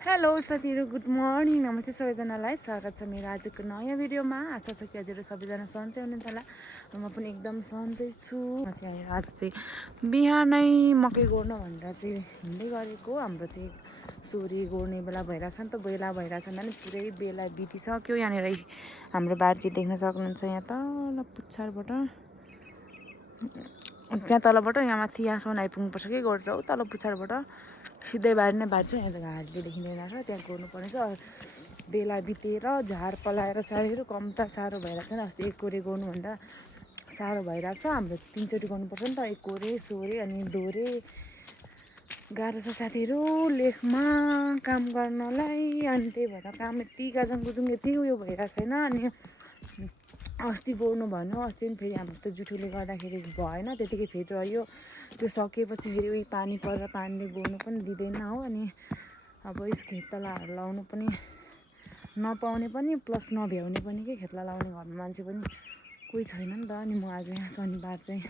Hello साथीहरू, good morning, नमस्ते सबैजनालाई। स्वागत छ मेरो आजको नयाँ भिडियोमा। आशा छ कि हजुरहरू सबैजना सन्चै हुनुहुन्छ होला। म पनि एकदम सन्चै छु। म चाहिँ आज चाहिँ बिहानै मकै गोड्न भनेर चाहिँ हिँड्दै गरेको। हाम्रो चाहिँ सोरी गोड्ने बेला भइरहेछ नि त, बेला भइरहेछ भने पुरै बेला बितिसक्यो। यहाँनिर हाम्रो बारी चाहिँ देख्न सक्नुहुन्छ, यहाँ तल पुच्छरबाट त्यहाँ तलबाट यहाँ माथि यहाँसम्म आइपुग्नुपर्छ कि गोडेर हो तल पुच्छरबाट सिधै बारी नै बारी छ। यहाँ चाहिँ घाटले देखिँदैन छ, त्यहाँ गोड्नुपर्नेछ। बेला बितेर झार पलाएर साह्रो साह्रो भइरहेछ नि। अस्ति एक कोरे गोड्नुभन्दा साह्रो भइरहेछ। हाम्रो 3 चोटि गर्नुपर्छ नि त, एक कोरे सोरे अनि दोहोरे। गाह्रो छ साथीहरू लेखमा काम गर्नलाई। अनि त्यही भएर काम यति गाजाङगुजुङ यति उयो भइरहेको छैन। अनि अस्ति गोड्नु भन्यो, अस्ति पनि फेरि हाम्रो त जुठोले गर्दाखेरि भएन, त्यतिकै फेरि रह्यो। त्यो सकेपछि फेरि उही पानी परेर पानीले गोड्नु पनि दिँदैन हो। अनि अब यस खेतलाहरू लाउनु पनि नपाउने पनि प्लस नभ्याउने पनि के खेतला लाउने घरमा मान्छे पनि कोही छैन नि त। अनि म आज यहाँ शनिबार चाहिँ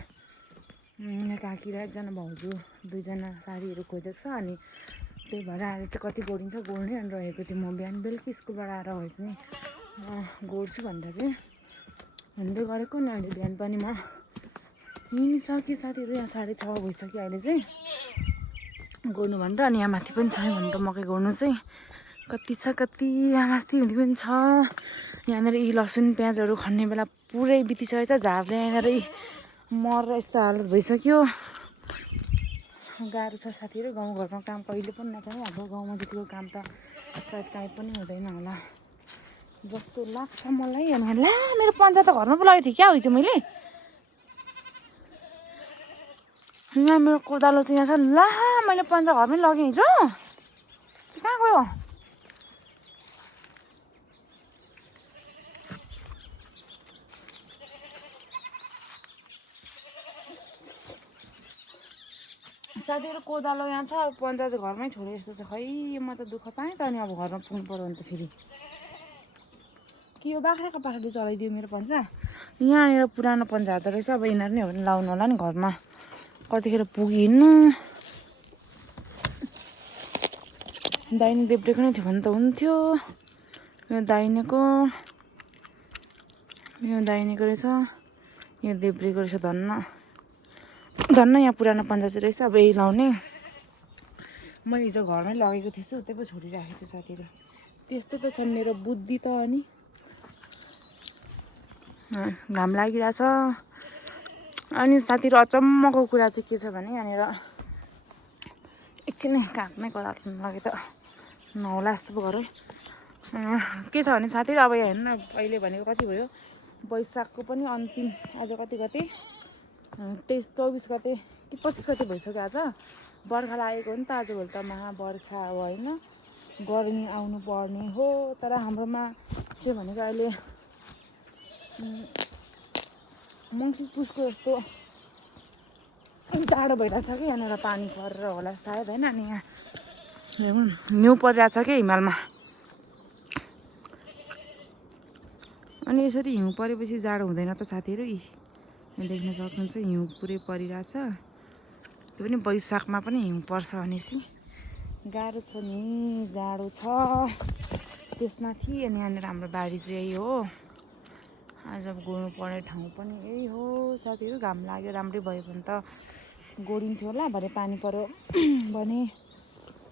यहाँ काकी र एकजना भाउजू 2जना साडीहरू खोजेको छ। अनि त्यही भएर आज चाहिँ कति गोडिन्छ गोड्ने अनि रहेको चाहिँ म बिहान बेलुकी स्कुलबाट आएर भए पनि गोड्छु भनेर चाहिँ हिँड्दै गरेको नि। अहिले बिहान पनि म हिँडिसकेँ साथीहरू, यहाँ 6:30 भइसक्यो अहिले चाहिँ गोड्नु भनेर। अनि यहाँ माथि पनि छ भनेर मकै गोड्नु चाहिँ कति छ कति यहाँ माथि हुँदी पनि छ। यहाँनिर यी लसुन प्याजहरू खन्ने बेला पुरै बितिसकेको छ। झारले यहाँनिर मरेर यस्तो हालत भइसक्यो। गाह्रो छ साथीहरू, गाउँघरमा काम कहिले पनि नचाहिँ। हाम्रो गाउँमा जतिको काम त सायद काहीँ पनि हुँदैन होला जस्तो लाग्छ मलाई। अनि ला मेरो पन्जा त घरमा पो लगेको थिएँ क्या हिजो मैले। यहाँ मेरो कोदालो चाहिँ यहाँ छ। ला मैले पन्जा घरमै लगेँ हिजो, कहाँ गयो? साथीहरू कोदालो यहाँ छ, पन्जा चाहिँ घरमै छोडेँ जस्तो छ। खै म त दुःख पाएँ त। अनि अब घरमा पुग्नु पऱ्यो भने त फेरि के यो बाख्राको पाखाले चलाइदियो मेरो पन्जा। यहाँनिर पुरानो पन्जाहरू त रहेछ। अब यिनीहरू नै हो भने लाउनु होला नि घरमा, कतिखेर पुगी हिँड्नु। दाहिने देब्रेको नै थियो भने त हुन्थ्यो। यो दाहिनेको रहेछ, यो देब्रेको रहेछ। धन्न यहाँ पुरानो पन्जा चाहिँ रहेछ। अब यही लाउने। मैले हिजो घरमै लगेको थिएछु, त्यही पो छोडिराखेको छु साथीहरू। त्यस्तो त छ मेरो बुद्धि त। अनि घाम लागिरहेछ। अनि साथीहरू अचम्मको कुरा चाहिँ के छ भने यहाँनिर एकछिन काखमै कोदालो लगे त नहोला जस्तो पो गऱ्यो। के छ भने साथीहरू अब यहाँ हेर्नु न, अहिले भनेको कति भयो, वैशाखको पनि अन्तिम। आज कति गते, 23-24 गते कि 25 गते भइसक्यो। आज बर्खा लागेको हो नि त। आजभोलि त महाबर्खा अब होइन, गर्मी आउनु पर्ने हो। तर हाम्रोमा चाहिँ भनेको अहिले मङ्सिर पुसको जस्तो जाडो भइरहेछ कि यहाँनिर पानी परेर होला सायद होइन। अनि यहाँ हिउँ परिरहेछ कि हिमालमा। अनि यसरी हिउँ परेपछि जाडो हुँदैन त साथीहरू। यहाँ देख्न सक्नुहुन्छ हिउँ पुरै परिरहेछ। त्यो पनि वैशाखमा पनि हिउँ पर्छ भनेपछि गाह्रो छ नि, जाडो छ त्यसमाथि। अनि यहाँनिर हाम्रो बारी चाहिँ यही हो। आज अब गोड्नु पर्ने ठाउँ पनि यही हो साथीहरू। घाम लाग्यो राम्रै भयो भने त गोडिन्थ्यो होला। भरे पानी पऱ्यो भने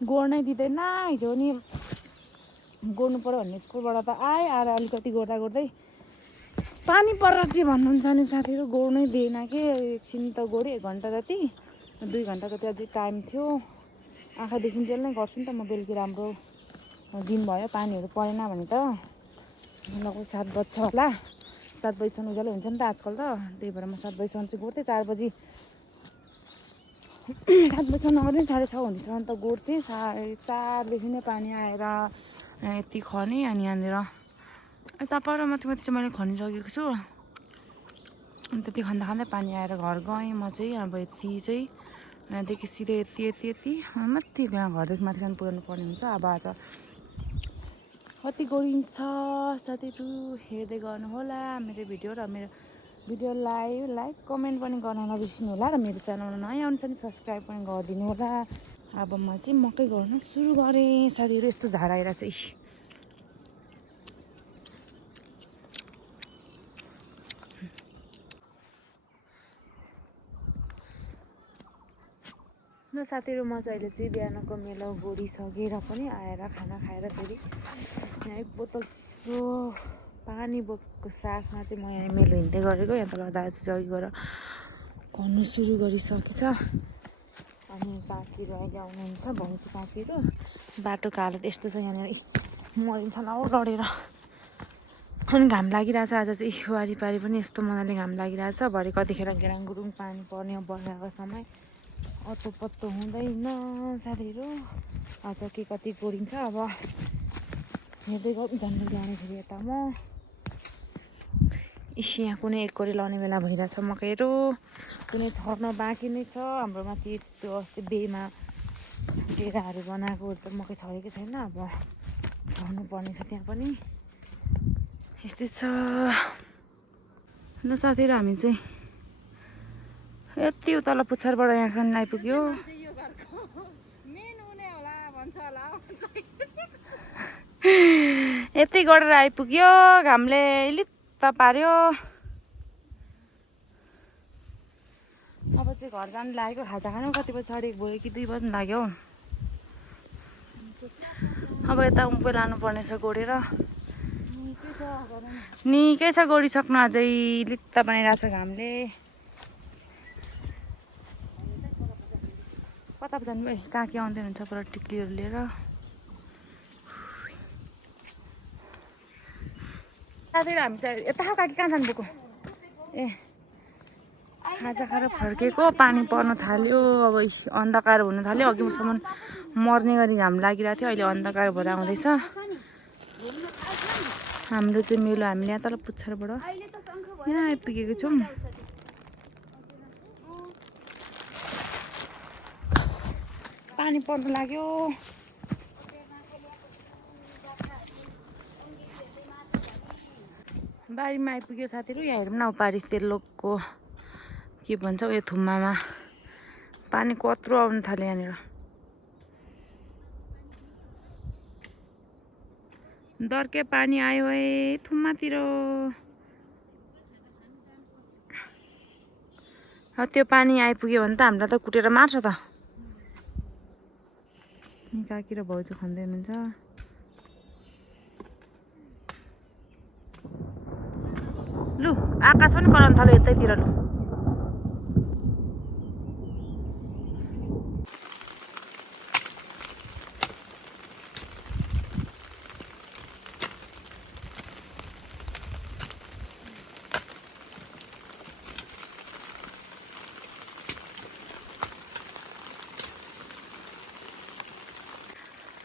गोड्नै दिँदैन। हिजो नि गोड्नु पऱ्यो भन्ने स्कुलबाट त आएर अलिकति गोड्दै पानी परेर चाहिँ भन्नुहुन्छ नि साथीहरू गोड्नै दिएन कि। एकछिन त गोडेँ, 1 घन्टा जति 2 घन्टा जति अझै टाइम थियो। आँखा देखिन्जेल नै गर्छु नि त म बेलुकी। राम्रो दिन भयो, पानीहरू परेन भने त लगभग 7 बज्छ होला। 7 बजीसम्म उज्यालो हुन्छ नि त आजकल त। त्यही भएर म 7 बजीसम्म चाहिँ गोड्थेँ। 4 बजी 7 बजीसम्म नगर्दै 6:30 हुनेसम्म त गोड्थेँ। 4:30देखि नै पानी आएर यति खने। अनि यहाँनिर यता पर माथि चाहिँ मैले खनिसकेको छु। अनि त्यति खन्दा पानी आएर घर गएँ म चाहिँ। अब यति चाहिँ यहाँदेखि सिधै यति माथि त्यहाँ घरदेखि माथिसम्म पुर्याउनु पर्ने हुन्छ। अब आज कति गोडिन्छ साथीहरू हेर्दै गर्नुहोला मेरो भिडियो। र मेरो भिडियोलाई लाइक कमेन्ट पनि गर्न नबिर्सिनु होला। र मेरो च्यानलमा नयाँ हुन्छ नि सब्सक्राइब पनि गरिदिनु होला। अब म चाहिँ मकै गर्न सुरु गरेँ। साथीहरू यस्तो झार आइरहेछ। ल साथीहरू म चाहिँ अहिले चाहिँ बिहानको मेलो गइसकेर पनि आएर खाना खाएर फेरि यहाँ एक बोतल चिसो पानी बोकेको साथमा चाहिँ म यहाँ मेलो हिँड्दै गरेको। यहाँ तल दाजु चाहिँ अघि गएर गर्नु सुरु गरिसकेछ। अनि काकीहरू अहिले आउनुहुन्छ, भाउजू काकीहरू। बाटोको हालत यस्तो छ यहाँनिर, मरिन्छ होला हौ डढेर। अनि घाम लागिरहेछ आज चाहिँ, वारिपारि पनि यस्तो मजाले घाम लागिरहेछ। भरे कतिखेर गेडाङगुडुङ पानी पर्ने बर्खाको समय अत्तो पत्तो हुँदैन साथीहरू। आज के कति गोडिन्छ अब हेर्दै झन्डै ल्याउने फेरि यता म यहाँ कुनै एक कोरी लाउने बेला भइरहेछ। मकैहरू कुनै छर्न बाँकी नै छ। हाम्रो माथि त्यो अस्ति बेमा डेराहरू बनाएको त मकै छरेकै छैन। अब छर्नु पर्ने छ त्यहाँ पनि, यस्तै छ। ल साथीहरू हामी चाहिँ यति उतल पुच्छरबाट यहाँसम्म आइपुग्यो। यति गरेर आइपुग्यो, घामले लित्त पार्यो। अब चाहिँ घर जानु लागेको। खाजा खानु कति बजी साढे 1 भयो कि 2 बज्नु लाग्यो। अब यता उम्पै लानुपर्ने छ गोडेर। निकै छ गोडिसक्नु, अझै लित्त बनाइरहेछ घामले। कता पो जानु भाइ, काकी आउँदै हुनुहुन्छ पुरा टिक्लीहरू लिएर। साथीहरू हामी चाहिँ यता काकी कहाँ जानुभएको? ए खाजा खाएर फर्केको, पानी पर्न थाल्यो। अब अन्धकार हुन थाल्यो। अघिसम्म मर्ने गरी घाम लागिरहेको थियो, अहिले अन्धकार भएर आउँदैछ। हाम्रो चाहिँ मेलो हामीले यहाँ तल पुच्छरबाट यहाँ आइपुगेको छौँ। पानी पर्न लाग्यो। बारीमा आइपुग्यो साथीहरू। यहाँ हेरौँ न पारी तेल्लोको के भन्छ यो थुम्मामा पानी कत्रो आउनु थाल्यो यहाँनिर। दर्के पानी आयो है थुम्मातिर। त्यो पानी आइपुग्यो भने त हामीलाई त कुटेर मार्छ त। काकी र भाउजू खन्दै हुनुहुन्छ। लु आकाश पनि कराउनु थाल्यो यतैतिर।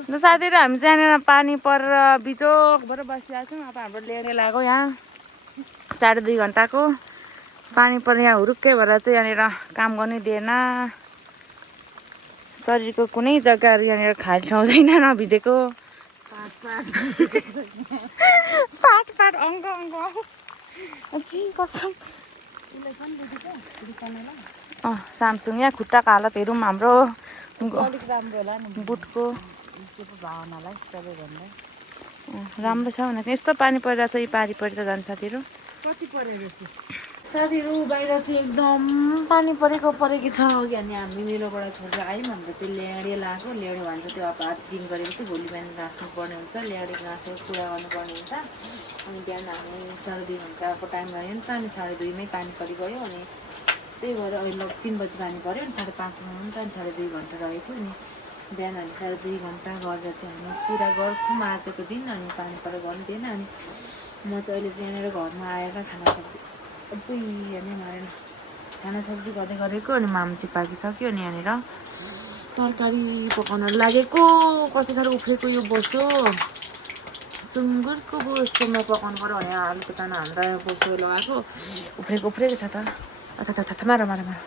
लु साथीहरू हामी चाहिँ यहाँनिर पानी परेर बिजोकबाट बसिरहेको छौँ। अब हाम्रो ल्याउने लाग्यो यहाँ 2.5 घन्टाको पानी परेर यहाँ हुरुक्कै भएर चाहिँ यहाँनिर काम गर्नै दिएन। शरीरको कुनै जग्गाहरू यहाँनिर खाली ठाउँ छैन नभिजेको। पाट पाट अङ्ग अङ्ग कसम। सामसुङ यहाँ खुट्टाको हालत हेरौँ हाम्रो बुटको राम्रो छ भनेको। यस्तो पानी परिरहेको छ, यी पारी परि त जान्छ साथीहरू। कति परेको साथीहरू बाहिर चाहिँ एकदम पानी परेकी छ। अघि हामी मेलोबाट छोडेर आयौँ। हाम्रो चाहिँ ल्याडे लगाएको। ल्याडे भन्छ त्यो अब 8 दिन गरेपछि भोलि बिहान गाँच्नुपर्ने हुन्छ। ल्याडे गाँसेर पुरा गर्नुपर्ने हुन्छ। अनि बिहान हामी 2.5 घन्टाको टाइम रह्यो नि त। अनि 2:30 मै पानी परिगयो। अनि त्यही भएर अहिले 3 बजी पानी पऱ्यो। अनि 5:30 मा पनि त 2.5 घन्टा रहेको। अनि बिहान हामी 2.5 घन्टा गरेर चाहिँ हामी पुरा गर्छौँ आजको दिन। अनि पानी परेर गर्नु दिएन। अनि म चाहिँ अहिले चाहिँ यहाँनिर घरमा आएर खाना सब्जी मारेन खाना सब्जी गर्दै गरेको। अनि माम चाहिँ पाकिसक्यो। अनि यहाँनिर तरकारी पकाउन लागेको। कति साह्रो उफ्रेको यो बोसो, सुँगुरको बोसोमा पकाउनु पर्यो। यहाँ आलुको चाना हाल्दा बोसो लगाएको उफ्रेको छ त। मार मार मार।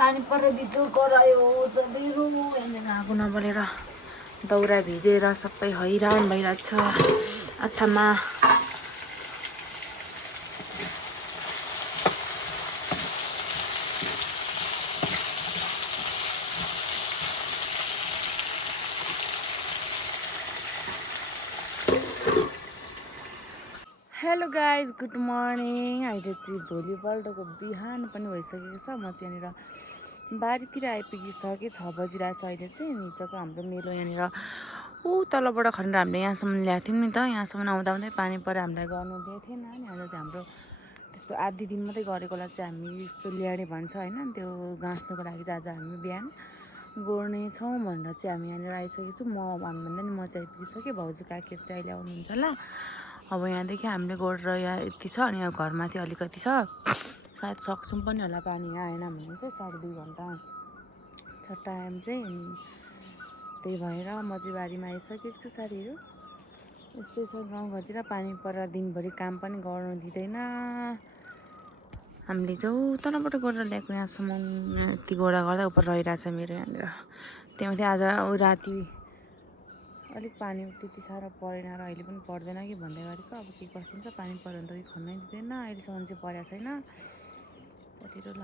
पानी परेर बिजोग गरायो सबैहरू यहाँनिर आगो नबलेर दाउरा भिजेर सबै हैरान भइरहेको छ अथामा। Hello guys good morning. अहिले चाहिँ भोलिपल्टको बिहान पनि भइसकेको छ। म चाहिँ यहाँनिर बारीतिर आइपुगिसकेँ। 6 बजिरहेको छ अहिले चाहिँ। निचको हाम्रो मेलो यहाँनिर ऊ तलबाट खनेर हामीले यहाँसम्म ल्याएको थियौँ नि त। यहाँसम्म आउँदा आउँदै पानी परेर हामीलाई गर्नु दिएको थिएन नि। आज चाहिँ हाम्रो त्यस्तो आधी दिन मात्रै गरेकोलाई चाहिँ हामी यस्तो ल्याउने भन्छ होइन, त्यो गाँच्नुको लागि चाहिँ आज हामी बिहान गोड्नेछौँ भनेर चाहिँ हामी यहाँनिर आइसकेको छु। म भन्दा नि म चाहिँ आइपुगिसकेँ। भाउजू काकीहरू चाहिँ अहिले आउनुहुन्छ होला। अब यहाँदेखि हामीले गोडेर यहाँ यति छ अनि यहाँ घरमाथि अलिकति छ, सायद सक्छौँ पनि होला। पानी यहाँ आएन भने चाहिँ 1.5 घन्टा छ टाइम चाहिँ। अनि त्यही भएर म चाहिँ बारीमा आइसकेको छु। साथीहरू यस्तै छ गाउँघरतिर, पानी परेर दिनभरि काम पनि गर्नु दिँदैन। हामीले चाहिँ तलबाट गरेर ल्याएको यहाँसम्म यति गोडा गर्दा उपर रहिरहेछ मेरो यहाँनिर। त्यहाँमाथि आज राति अलिक पानी त्यति साह्रो परेन र अहिले पनि पर्दैन कि भन्दै गरेको। अब के कस्तो हुन्छ, पानी पऱ्यो भने त उयो खन्नै दिँदैन। अहिलेसम्म चाहिँ परेको छैन साथीहरू। ल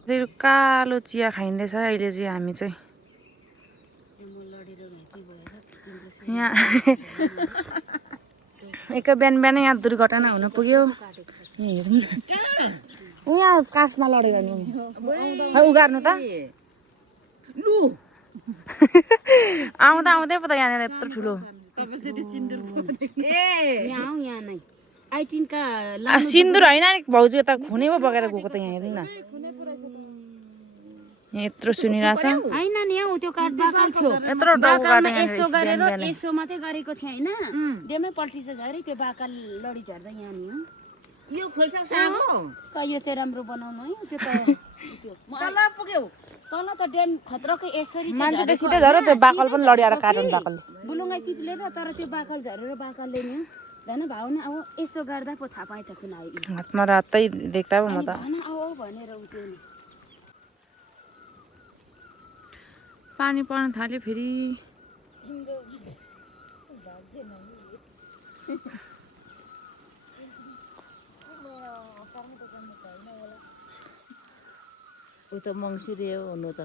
साथीहरू कालो चिया खाइँदैछ अहिले चाहिँ हामी चाहिँ यहाँ एक बिहान बिहानै यहाँ दुर्घटना हुन पुग्यो। यहाँ हेर्नु न, यहाँ काठमा लडेर नि उगार्नु त आउँदा आउँदै पो त यहाँनिर यत्रो ठुलो सिन्दुर होइन नि भाउजू, यता खुनै पो बगेर गएको त। यहाँ हेर्नु न, यहाँ यत्रो सुनिरहेछ हैन नि हौ। त्यो काठ बाकल थियो, यत्रो टाउको काट्यो यसो गरेर यसो मात्रै गरेको थियो हैन। डेमै पल्टी त झरे त्यो बाकल लडी झर्दा यहाँ नि यो खोल्सा सागो त यो चाहिँ राम्रो बनाउनु है। त्यो त त्यो तल पुग्यो, तल त डेम खतरको यसरी मान्छे त सिधै झऱ्यो। त्यो बाकल पनि लडिएर काट्यो नि बाकल बुलुङ्गाइ चिप्लेर। तर त्यो बाकल झरेर बाकलले नि हैन भावना अब यसो गर्दा पो थाहा पाए त कुन आयो हातमा रातै देख्दा पो म त आऊ भनेर उठ्यो नि। पानी पर्न थाल्यो फेरि। उ त मङ्सिरे हो हुनु त।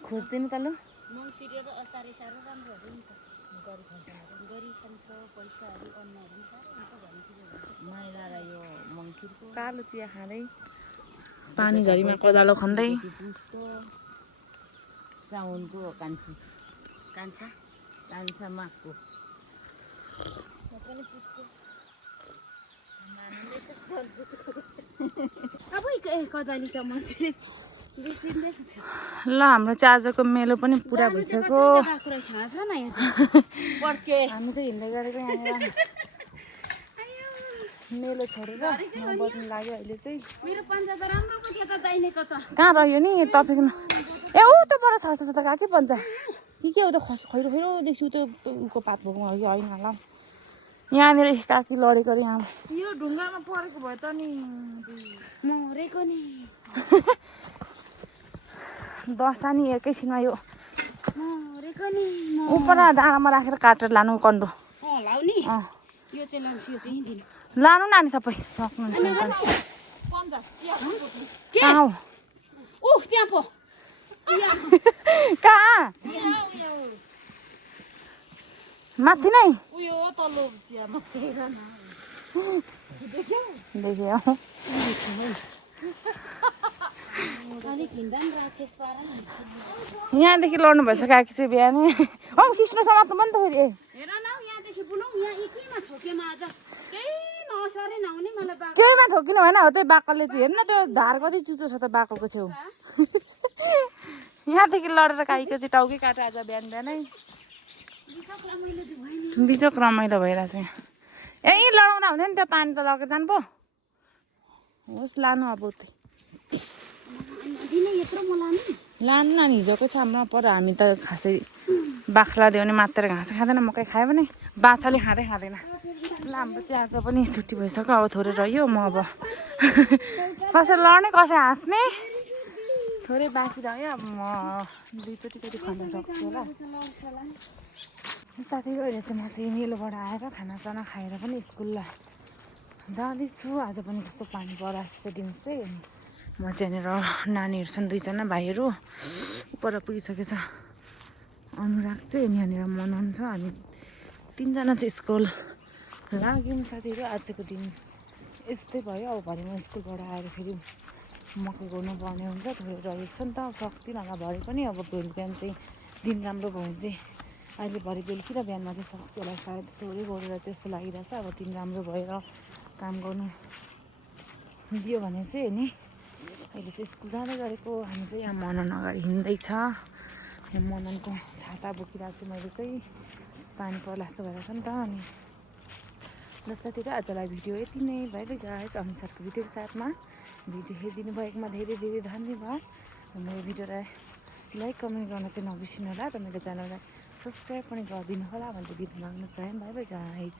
खोज्दिनु त ल। मङ्सिरे र असारे साह्रो राम्रो हो नि त। गरी खान्छ पैसाहरू अन्नहरू साह्रो हुन्छ भन्ने माइला र यो मङ्सिरको कालो चिया खाँदै पानी झरीमा कोदालो खन्दै। साउनको कान्छी कान्छा कान्छा माको कदाली त मान्छेले ल हाम्रो चाहिँ आजको मेलो पनि पुरा भइसक्यो। हामी चाहिँ हिँड्दै गरेको यहाँनिर मेलो छोडेर बस्नु लाग्यो अहिले चाहिँ। मेरो पन्जा त राम्रो पो थियो त दैलेको त। कहाँ रह्यो नि तपाईँको ए ऊ त पर छ जस्तो कहाँ के पन्छ के हो त खैरो खैरो देख्छु त्यो उको पात भएको कि होइन होला। यहाँनिर काकी लडेको अरे यहाँ यो ढुङ्गामा परेको भए त नि मरेको नि। दशा नि एकैछिनमा यो मरेको नि उपर डाँडामा राखेर काटेर लानु कन्डो लाउने। यो चाहिँ लान्छु, यो चाहिँ दिनु लानु नानी सबै सक्नुहुन्छ। कहाँ हो त्यहाँ पो कहाँ माथि नै देख्यो। यहाँदेखि लड्नु भएछ काकी चाहिँ बिहानै। औ सिस्नो समात्नु पनि त फेरि। हेर न यहाँदेखि बुलौँ यहाँ केमा ठोकेमा आज केही नसरी नहुने मलाई बाकल केहीमा ठोकिनु भएन हो। त्यही बाकलले चाहिँ हेर्नु न त्यो धार कति चुचो छ त बाकलको छेउ। यहाँदेखि लडेर काकीको चाहिँ टाउकै काट्यो आज बिहान बिहानै। बिजोक रमाइलो भइरहेछ। यहीँ लडाउँदा हुन्थ्यो नि त्यो पानी त लगेर जानु पो। होस् लानु अब उतै। दिने यत्रो मलानी लानु न हिजोकै छ हाम्रो पर हामी त खासै बाख्रा दियो भने मात्र घाँस खाँदैन मकै खायो भने बाछाले खाँदैन ल हाम्रो चाहिँ आज पनि छुट्टी भइसक्यो अब थोरै रह्यो म अब कसै लड्ने कसै हाँस्ने थोरै बाँकी रह्यो अब म दुईचोटि खन्न सक्छु होला साथीहरू चाहिँ म चाहिँ मेलोबाट आएर खानासाना खाएर पनि स्कुल जाँदैछु आज पनि कस्तो पानी परेको छ दिउँसै अनि म चाहिँ यहाँनिर नानीहरू छन् दुईजना भाइहरू पर पुगिसकेछ अनुराग चाहिँ अनि यहाँनिर मनाउनु छ हामी तिनजना चाहिँ स्कुल लाग्यौँ साथीहरू आजको दिन यस्तै भयो अब भरे म स्कुलबाट आएर फेरि मकै गर्नुपर्ने हुन्छ थोरै रहेको छ नि त सक्दिनँ होला भरे पनि अब भोलि बिहान चाहिँ दिन राम्रो भयो भने चाहिँ अहिले भरे बेलुकी र बिहानमा चाहिँ सक्छु होला सायद सोरै गरेर चाहिँ यस्तो लागिरहेछ अब दिन राम्रो भएर काम गर्नु दियो भने चाहिँ नि अहिले चाहिँ स्कुल जाँदै गरेको हामी चाहिँ यहाँ मनन अगाडि हिँड्दैछ यहाँ मननको छाता बोकिरहेको छु मैले चाहिँ पानी पर्ला जस्तो भइरहेछ नि त अनि ल साथीहरू आजलाई भिडियो यति नै बाई बाई गाइस अनुसारको भिडियोको साथमा भिडियो हेरिदिनु भएकोमा धेरै धेरै धन्यवाद मेरो भिडियोलाई लाइक कमेन्ट गर्न चाहिँ नबिर्सिनु होला र मेरो च्यानललाई सब्सक्राइब पनि गरिदिनु होला भनेर बिदा माग्न चाहेँ बाई बाई गाइस